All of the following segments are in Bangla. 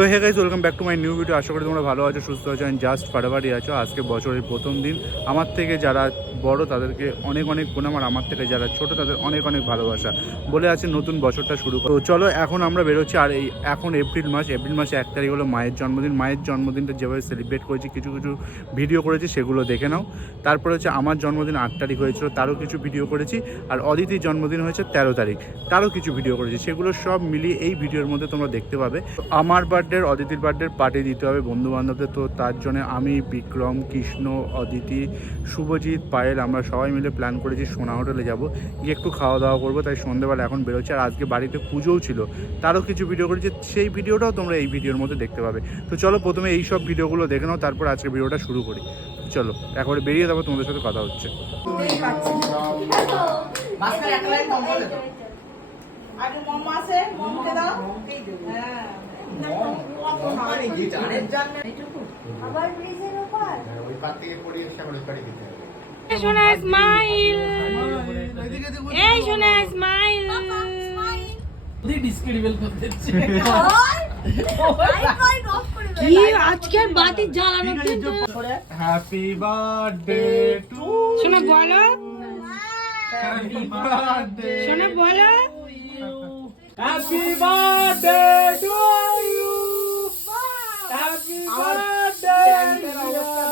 তো hey guys welcome back to my new video আশা করি তোমরা ভালো আছো, সুস্থ আছো অ্যান্ড জাস্ট ফাটাফাটি আছো। আজকে বছরের প্রথম দিন। আমার থেকে যারা বড়, তাদেরকে অনেক অনেক প্রণাম, আর আমার থেকে যারা ছোট, তাদের অনেক অনেক ভালোবাসা। বলে আছে নতুন বছরটা শুরু করো। চলো, এখন আমরা বেরোচ্ছি, আর এই এখন এপ্রিল মাস। এপ্রিল মাসে এক তারিখ হলো মায়ের জন্মদিন। মায়ের জন্মদিনটা যেভাবে সেলিব্রেট করেছি, কিছু কিছু ভিডিও করেছি, সেগুলো দেখে নাও। তারপরে হচ্ছে আমার জন্মদিন আট তারিখ হয়েছিল, তারও কিছু ভিডিও করেছি। আর অদিতির জন্মদিন হয়েছে তেরো তারিখ, তারও কিছু ভিডিও করেছি। সেগুলো সব মিলিয়ে এই ভিডিওর মধ্যে তোমরা দেখতে পাবে। আমার আমার বার্থডে অদিতির বার্থডে পার্টি দিতে হবে বন্ধু বান্ধবদের তো তার জন্য আমি, বিক্রম, কৃষ্ণ, অদিতি, শুভজিৎ, পায়েল, আমরা সবাই মিলে প্ল্যান করেছি সোনা হোটেলে যাব। গিয়ে একটু খাওয়া দাওয়া করব, তাই সন্ধ্যেবেলা এখন বেরোচ্ছে। আর আজকে বাড়িতে পুজোও ছিল, তারও কিছু ভিডিও করেছি। সেই ভিডিওটাও তোমরা এই ভিডিওর মধ্যে দেখতে পাবে। তো চলো প্রথমে এই সব ভিডিওগুলো দেখে নাও, তারপর আজকে ভিডিওটা শুরু করি। চলো, একবারে বেরিয়ে যাব, তোমাদের সাথে কথা হচ্ছে। আগে মম আছে, মমকে দাও। হ্যাঁ। শোনা স্মাইল এই শোনা স্মাইল আজকের বাতি জ্বালানো কিন্তু হ্যাপি বার্থডে টু শোনা বলো। শোনা বলো happy birthday to you happy birthday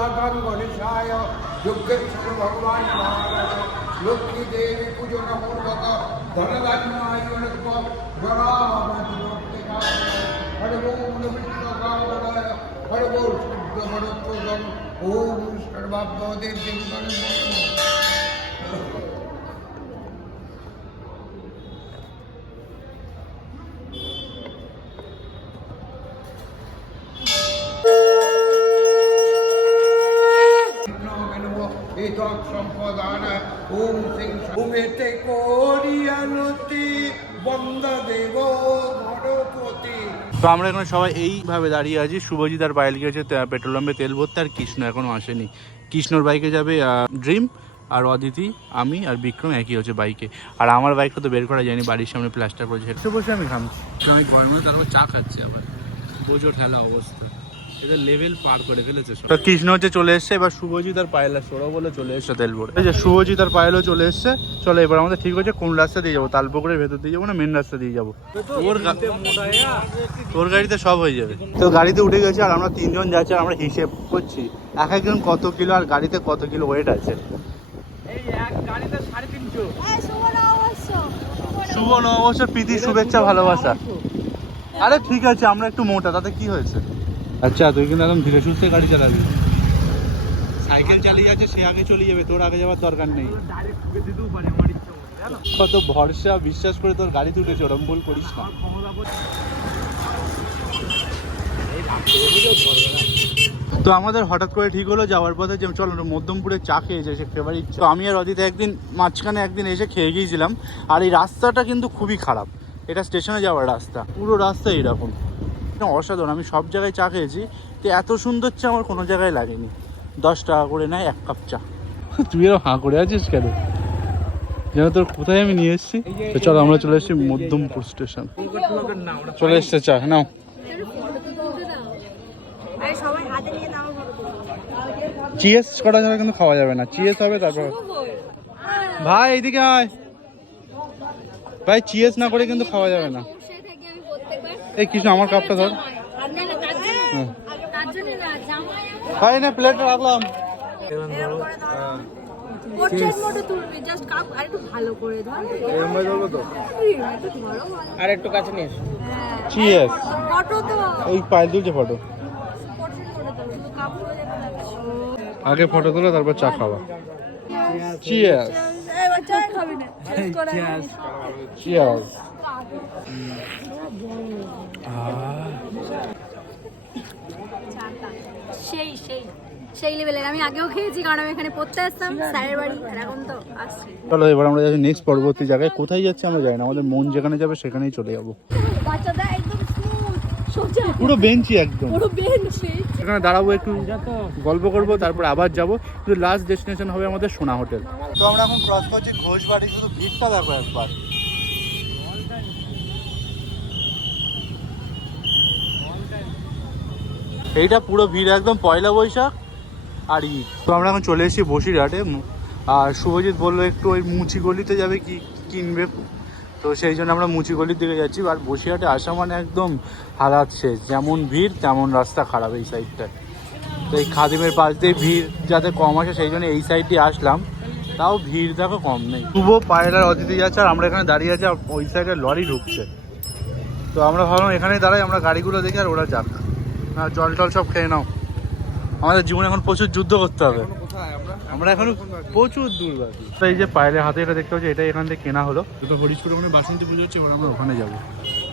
भगवान गणेशाय दुर्गेश्वर भगवान महाराज। लक्ष्मी देवी पूजन पूर्वक धनधान्याय गणामृत्तकाय हरवो शुद्ध मनोत्तम ओम देव কোরিয়ানতি বন্দ দেব গণপতি। তো আমরা এখন সবাই এইভাবে দাঁড়িয়ে আছি। শুভজিৎ আর পায়েল গেছে তে- পেট্রোল পাম্পে তেল ভরতে আর কৃষ্ণ এখনও আসেনি। কৃষ্ণর বাইকে যাবে ড্রিম আর অদিতি আমি আর বিক্রম একই হচ্ছে বাইকে আর আমার বাইকটা তো বের করা যায়নি বাড়ির সামনে প্লাস্টার করেছে বসে বসে আমি ঘামছি। আমি ঘরের মধ্যে তারপর চা খাচ্ছি আবার। বোঝো ঠেলা অবস্থা। এটা লেভেল পার করে ফেলেছে তো কৃষ্ণ হচ্ছে চলে এসছে এবার শুভজিৎ আর পায়েল আর সৌরভ বলে চলে এসছে তেল ভরে এই যে শুভজিৎ আর পায়েলও চলে এসছে চলো এবার আমাদের ঠিক হচ্ছে কোন রাস্তা দিয়ে যাব তালপুকুরের ভেতর দিয়ে যাব না মেন রাস্তা দিয়ে যাব? তোর তোর গাড়িতে সব হয়ে যাবে। তো গাড়িতে উঠে গেছে আর আমরা তিনজন যাচ্ছি আর আমরা হিসেব করছি এক একজন কত কিলো আর গাড়িতে কত কিলো ওয়েট আছে। শুভ নববর্ষ প্রীতি শুভেচ্ছা ভালোবাসা। আরে ঠিক আছে আমরা একটু মোটা তাতে কি হয়েছে? আচ্ছা তুই কিন্তু একদম ধীরে সুস্থে গাড়ি চালাবি। সাইকেল চালিয়ে যাচ্ছে, সে আগে চলে যাবে, তোর আগে যাওয়ার দরকার নেই। কত ভরসা, বিশ্বাস করে তোর গাড়ি উঠেছে ওরম ভুল করিস না। তো আমাদের হঠাৎ করে ঠিক হলো, যাওয়ার পথে যে চলো মধ্যমপুরে চা খেয়ে যায় সে ফেভারিট তো আমি আর অদিতে একদিন, মাঝখানে একদিন এসে খেয়ে গিয়েছিলাম, আর এই রাস্তাটা কিন্তু খুবই খারাপ। এটা স্টেশনে যাওয়ার রাস্তা। পুরো রাস্তা এইরকম। অসাধারণ। আমি সব জায়গায় চা খেয়েছি তো এত সুন্দর চা আমার কোনো জায়গায় লাগেনি। দশ টাকা করে নেয় এক কাপ চা। তুই এরকম হাঁ করে আছিস কেন? যেন তোর কোথায় আমি নিয়ে এসেছি? তো চলো আমরা চলে এসেছি মধ্যমপুর স্টেশন। চলে এসছে চা নাও। আরে সবাই হাতে নিয়ে নাও চিএস করা ছাড়া কিন্তু খাওয়া যাবে না। চিএস হবে তারপর। ভাই এইদিকে আয়। ভাই চিএস না করে কিন্তু খাওয়া যাবে না বসে থাকি আমি প্রত্যেকবার এই কিছু আমার কাপটা ধর। না জন্য হ্যাঁ। না প্লেট রাখলাম পোর্ট্রেট মোডে তুলবি জাস্ট কাপ আর একটু ভালো করে ধর। এরম ভাই ধরবো তো? আর একটু কাছে নিয়ে। চিএস ফটো তো। ওই পাইল তুলছে ফটো। পোর্ট্রেট মোডে তো শুধু কাপ হয়ে যাবে আগে ফটো তোলো তারপর চা খাওয়া চিএস এই বাচ্চা খাবি না Taste করে Cheers. নিস। Cheers. সেই সেই সেই লেভেলের আমি আগেও খেয়েছি কারণ আমি এখানে পড়তে আসতাম স্যারের বাড়ি আর এখন তো আসছি। চলো এবার আমরা যাচ্ছি নেক্সট পরবর্তী জায়গায়। কোথায় যাচ্ছি আমরা জানি না আমাদের মন যেখানে যাবে সেখানেই চলে যাব। বাচ্চাটা একদম সোজা। পুরো বেঞ্চি একদম। পুরো বেঞ্চ এখানে দাঁড়াবো একটু গল্প করব তারপর আবার যাব। কিন্তু লাস্ট ডেস্টিনেশন হবে আমাদের সোনা হোটেল তো আমরা এখন ক্রস করছি ঘোষবাড়ি শুধু ভিড়টা দেখো একবার। এইটা পুরো ভিড় একদম পয়লা বৈশাখ আর ঈদ। তো আমরা এখন চলে এসেছি বসিরহাটে। আর শুভজিৎ বলল একটু ওই মুচি গলিতে যাবে কি কিনবে। তো সেই জন্য আমরা মুচি গলির দিকে যাচ্ছি। আর বসিরহাটে আসা মানে একদম হালাত শেষ। যেমন ভিড় তেমন রাস্তা খারাপ এই সাইডটায় তো এই খাদিমের পাশ দিয়ে ভিড় যাতে কম আসে সেই জন্য এই সাইড দিয়ে আসলাম। তাও ভিড় দেখো কম নেই। শুভ পায়রার অতিথি যাচ্ছে আর আমরা এখানে দাঁড়িয়ে আছি ওই সাইডে লরি ঢুকছে। তো আমরা ভাবলাম এখানেই দাঁড়াই আমরা গাড়িগুলো দেখি আর ওরা যাক। আর জল টল সব খেয়ে নাও। আমাদের জীবনে এখন প্রচুর যুদ্ধ করতে হবে। আমরা এখন প্রচুর দূর বাকি। এই যে পায়েলের হাতে এটা দেখতে পাচ্ছি এটাই এখান থেকে কেনা হলো। দুটো হরিশপুর ওখানে বাসন্তী পুজো হচ্ছে এবার আমরা ওখানে যাব।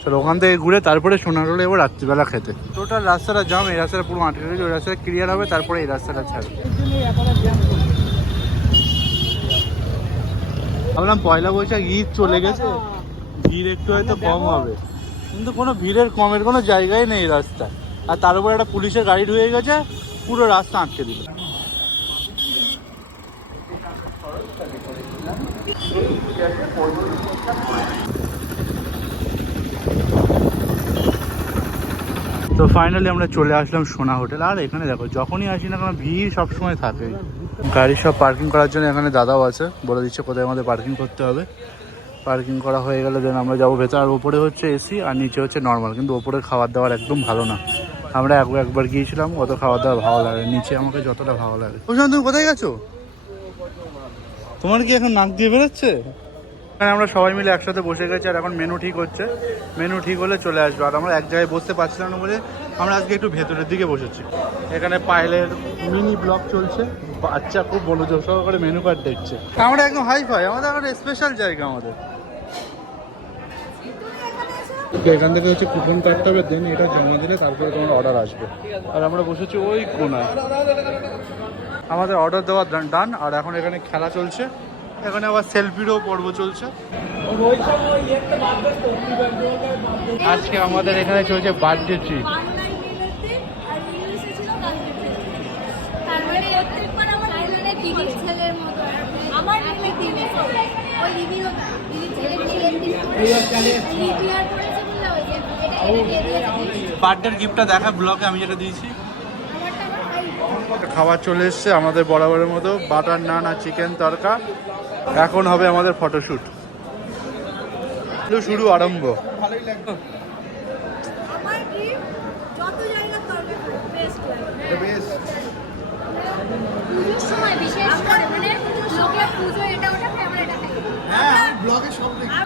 চলো ওখান থেকে ঘুরে তারপরে সোনারোলে এবার রাত্রিবেলা খেতে। টোটাল রাস্তাটা জাম এই রাস্তাটা পুরো আটকে গেছে ওই রাস্তাটা ক্লিয়ার হবে তারপরে এই রাস্তাটা ছাড়বে। ভাবলাম পয়লা বৈশাখ ঈদ চলে গেছে ভিড় একটু হয়তো কম হবে। কিন্তু কোনো ভিড়ের কমের কোনো জায়গাই নেই রাস্তায়। আর তার উপর একটা পুলিশের গাড়ি ঢুকে গেছে, পুরো রাস্তা আটকে দিল। তো ফাইনালি আমরা চলে আসলাম সোনা হোটেল। আর এখানে দেখো, যখনই আসি না কোনো ভিড় সবসময় থাকে। গাড়ি সব পার্কিং করার জন্য এখানে দাদাও আছে, বলে দিচ্ছে কোথায় আমাদের পার্কিং করতে হবে। পার্কিং করা হয়ে গেলে দেন আমরা যাব ভেতর। আর ওপরে হচ্ছে এসি আর নিচে হচ্ছে নর্মাল কিন্তু ওপরে খাবার দাবার একদম ভালো না। আমরা এক- একবার গিয়েছিলাম অত খাওয়া দাওয়া ভালো লাগে নিচে আমাকে যতটা ভালো লাগে। প্রশান্ত তুমি কোথায় গেছো? তোমার কি এখন নাক দিয়ে বেরোচ্ছে? এখানে আমরা সবাই মিলে একসাথে বসে গেছি আর এখন মেনু ঠিক হচ্ছে। মেনু ঠিক হলে চলে আসবে। আর আমরা এক জায়গায় বসতে পারছিলাম না বলে আমরা আজকে একটু ভেতরের দিকে বসেছি। এখানে পাইলের মিনি ব্লগ চলছে। বাচ্চা খুব মনোযোগ সহকারে মেনু কার্ড দেখছে। আমরা একদম হাই ফাই আমাদের একটা স্পেশাল জায়গা আমাদের। তো এখান থেকে হচ্ছে কুপন কাটতে হবে দেন এটা জমা দিলে তারপরে তোমার অর্ডার আসবে। আর আমরা বসেছি ওই কোনায়। আমাদের অর্ডার দেওয়া ডান আর এখন এখানে খেলা চলছে। এখানে আবার সেলফিরও পর্ব চলছে। আজকে আমাদের এখানে চলছে বার্থডে ট্রিট আমার দিদি। ওই দিদি দিদি ছেলে দিদি। আর করেছে বলে ওই যে এটা এটা দিয়ে দিয়েছি বার্থডের গিফটটা দেখা ব্লগে আমি যেটা দিয়েছি। খাবার চলে এসছে আমাদের বরাবরের মতো বাটার নান আর চিকেন তরকা এখন হবে আমাদের ফটোশ্যুট শুরু আরম্ভ। মানে লোকে পুজো এটা ওটা খায় আমরা এটা খাই।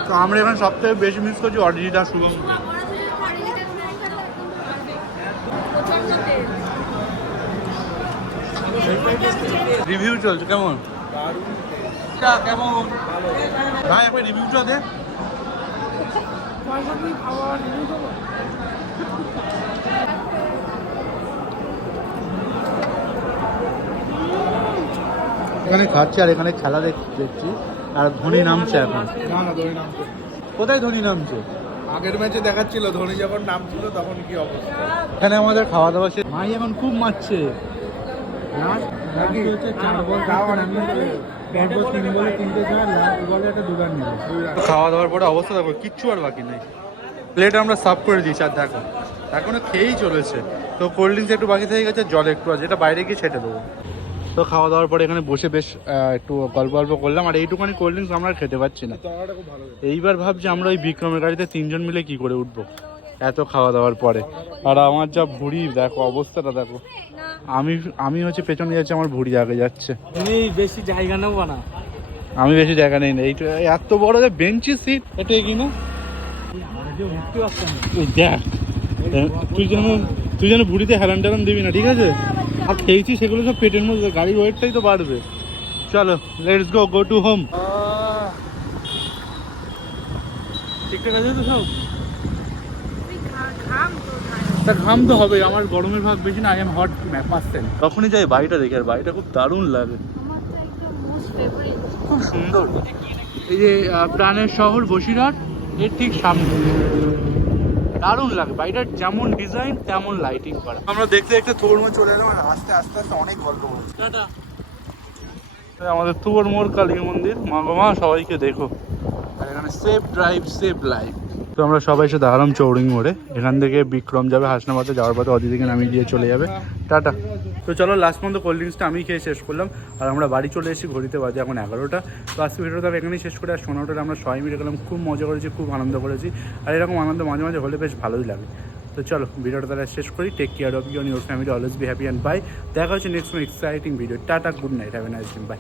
তো আমরা এখানে সব থেকে বেশি মিস করছি অরিজিটা শুভম বড় পুজোর থালি যেটা খাই খেলে প্রচণ্ড তেল রিভিউ চলছে কেমন? কেমন? ভাই আপনি রিভিউটা দে এখানে খাচ্ছি আর এখানে খেলা দেখছি আর ধোনি নামছে এখন। না না নামছে। কোথায় ধোনি নামছে? আগের ম্যাচে দেখাচ্ছিল ধোনি যখন নামছিল তখন কি অবস্থা? এখানে আমাদের খাওয়া দাওয়া শেষ। মাই এখন খুব মারছে। খাওয়া দাওয়ার পরে অবস্থা দেখো কিচ্ছু আর বাকি নেই। প্লেট আমরা সাফ করে দিয়েছি আর দেখো এখনও খেয়েই চলেছে। তো কোল্ড ড্রিঙ্কস একটু বাকি থেকে গেছে জল একটু আছে এটা বাইরে গিয়ে ছেটে দেবো। তো খাওয়া দাওয়ার পরে এখানে বসে বেশ একটু গল্প গল্প করলাম আর এইটুখানি কোল্ড ড্রিঙ্কস আমরা খেতে পাচ্ছি না। তরকাটা খুব ভালো এইবার ভাবছি আমরা ওই বিক্রমের গাড়িতে তিনজন মিলে কি করে উঠবো এত খাওয়া দাওয়ার পরে। আর আমার যা ভুড়ি দেখো অবস্থাটা দেখো। আমি আমি হচ্ছে পেছনে যাচ্ছি আমার ভুড়ি আগে যাচ্ছে। তুমি বেশি জায়গা নেব না। আমি বেশি জায়গা নেই না এইটা এত বড় যে বেঞ্চি সিট এটা কি না? দেখ তুই যেন তুই যেন ভুড়িতে হেলান টেলান দিবি না ঠিক আছে? আর খেয়েছি সেগুলো সব পেটের মধ্যে গাড়ির ওয়েটটাই তো বাড়বে। চলো let's go go to home ঠিকঠাক আছে তো সব? তো ঘাম তো হবে আমার গরমের ভাগ বেশি না আই এম হট পার্সেন্ট তখনই যাই বাড়িটা দেখে আর বাড়িটা খুব দারুণ লাগে। খুব সুন্দর। এই যে প্রাণের শহর বসিরহাট এর ঠিক সামনে। দারুণ লাগে বাড়িটার যেমন ডিজাইন তেমন লাইটিং করা। আমরা দেখতে দেখতে থোড়মোড় চলে এলাম আর আস্তে আস্তে আস্তে অনেক গল্প বলছি আমাদের তুবর মোড় কালী মন্দির। মা সবাইকে দেখো। এখানে সেফ ড্রাইভ সেফ লাইফ আমরা সবাই এসে দাঁড়ালাম চৌরিং মোড়ে। এখান থেকে বিক্রম যাবে, হাসনাবাদে যাওয়ার পথে অদিতিকে নামিয়ে দিয়ে চলে যাবে। টাটা। তো চলো লাস্ট পর্যন্ত কোল্ড ড্রিঙ্কসটা আমি খেয়ে শেষ করলাম। আর আমরা বাড়ি চলে এসেছি, ঘড়িতে বাজে এখন এগারোটা। তো আজকে ভিডিওটা এখানেই শেষ করে। আর সোনাউটার আমরা সবাই মিলে গেলাম, খুব মজা করেছি, খুব আনন্দ করেছি। আর এরকম আনন্দ মাঝে মাঝে হলে বেশ ভালোই লাগে। তো চলো, ভিডিওটা তাহলে শেষ করি। Take care of you your family always be happy and bye দেখা হচ্ছে next exciting video tata good night have a nice bye